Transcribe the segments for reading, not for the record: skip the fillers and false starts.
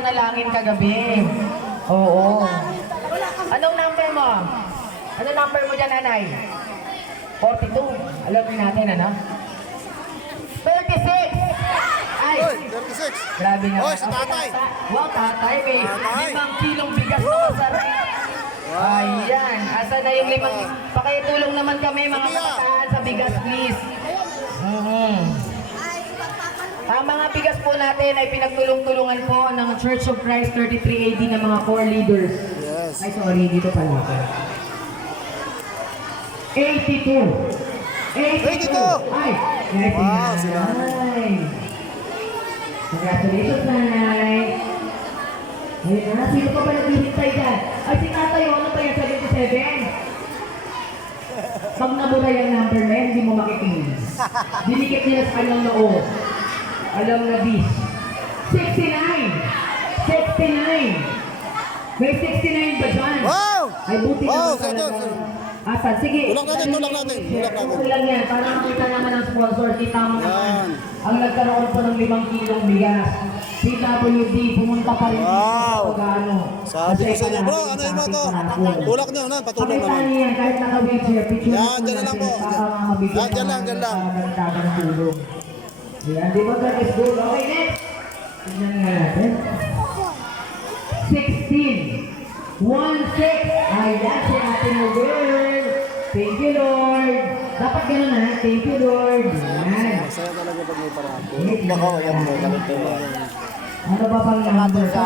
nanalangin kagabi. Oo. Anong number mo? Anong number mo dyan, nanay? 42. Alam niyo natin, ano? 36! Ay! Oy, 36. Grabe nga. Oy, sa tatay. Wow, tatay. May Tatay. 5 kilong bigas na masarap. Ayan. Asa na yung 5? Pakitulong naman kami, mga Sabiya. kabataan, sa bigas, please. Ang mga bigas po natin ay pinagtulong-tulungan po ng Church of Christ 33 AD ng mga core leaders. Yes. Ay, sorry, dito pala ako. 82. 82. Ay, yes, Wow, sila. Nanay. Congratulations, Nanay. Ayun na, sino pa ba naghihintay dyan? Ay, si Tatay, ano pa yan, 77? Pag nabura yung number na yan, hindi mo makikinig. Dinikit nila sa kanyang noo. Alam na bis. 69! 69! May 69 ba dyan? Wow! Ay, buti Wow, naman talaga. sir. Asan? Sige. Tulak natin, tulak natin, tulak natin. Okay lang yan. Para makita naman ang sponsor. Kita mo naman. Yan. Ang nagkaroon po ng 5 kilong bigas. PWD, pumunta pa rin. Wow. Pag-ano. Sabi ko sa inyo, bro, ano yung mga to? Tulak nyo, na, patulong Pakita naman. niyo yan, kahit naka-wheelchair, picture Yan, dyan na lang po. Yan, dyan lang, dyan lang. Nagtagang tulong. Yan, di ba that is good? Okay, next. Tignan nga natin. 16. 1-6. Ayan, si Ate Mugel. Thank you, Lord. Dapat gano'n na. Thank you, Lord. Yan. Masaya talaga pag may parang ako. Baka, yan po, galit po. Ano ba pang number? sa...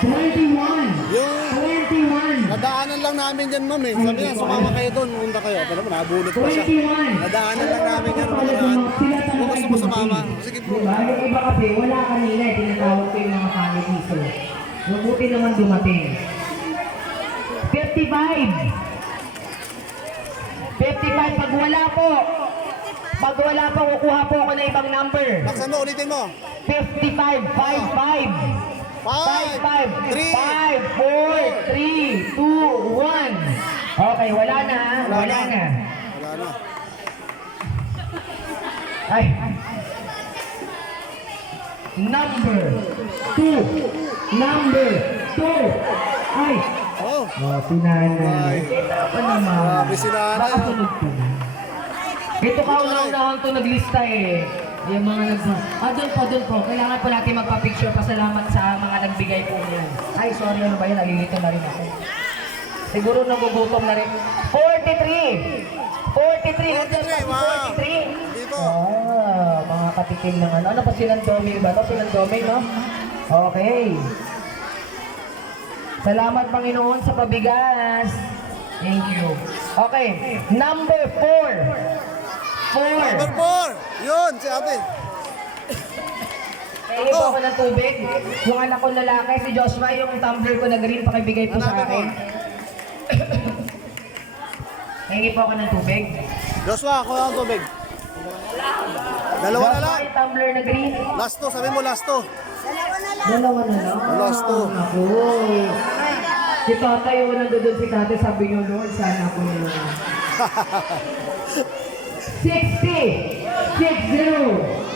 21. Yung 21. nadaanan lang namin dyan, ma'am eh. Sabi na, sumama kayo doon, punta kayo. Pero nabunot pa siya. 21. Nadaanan lang namin yan, makaraan. Kung gusto mo sumama, sige po. Diba? Yung iba kasi, wala kanina eh. Tinatawag ko yung mga families. Mabuti naman dumating. 55. 55. Pag wala po, kukuha po ako ng ibang number. Laksan mo, ulitin mo. 55. 55. 5, 5, 3. 5, 4, 3, 2, 1. Okay, wala na ha? Wala na. Wala na. Ay. Number 2. Number 2. Ay. Oh, Oh, si nanay. Kita pa naman. Grabe si nanay. Nakasunod ka na. Ito ka unang-unahang to naglista eh. Yung mga doon po. Kailangan po natin magpa-picture. Pasalamat sa mga nagbigay po niyan. Ay, sorry, ano ba yun? Nalilito na rin ako. Siguro nagugutom na rin. 43! 43! 43, wow. 43! Dito. Mga katikim ng ano. Ano pa silang doming ba? Ito silang doming, no? Okay. Salamat, Panginoon, sa pabigas. Thank you. Okay. Number 4. Number 4. Yun, si ate. Kaya po ako ng tubig. Yung anak ko lalaki, si Joshua, yung tumbler ko na green, pakibigay po sa Hanapin mo. akin. Hingi po ako ng tubig. Joshua, kuha ang tubig. Dalawa na lang. Joshua, yung tumbler na green. Last to, sabi mo last to. Dalawa na lang. Last to. Ako. Si tatay, yung nandun si tatay, sabi niyo, Lord, sana ako na. 60. 60.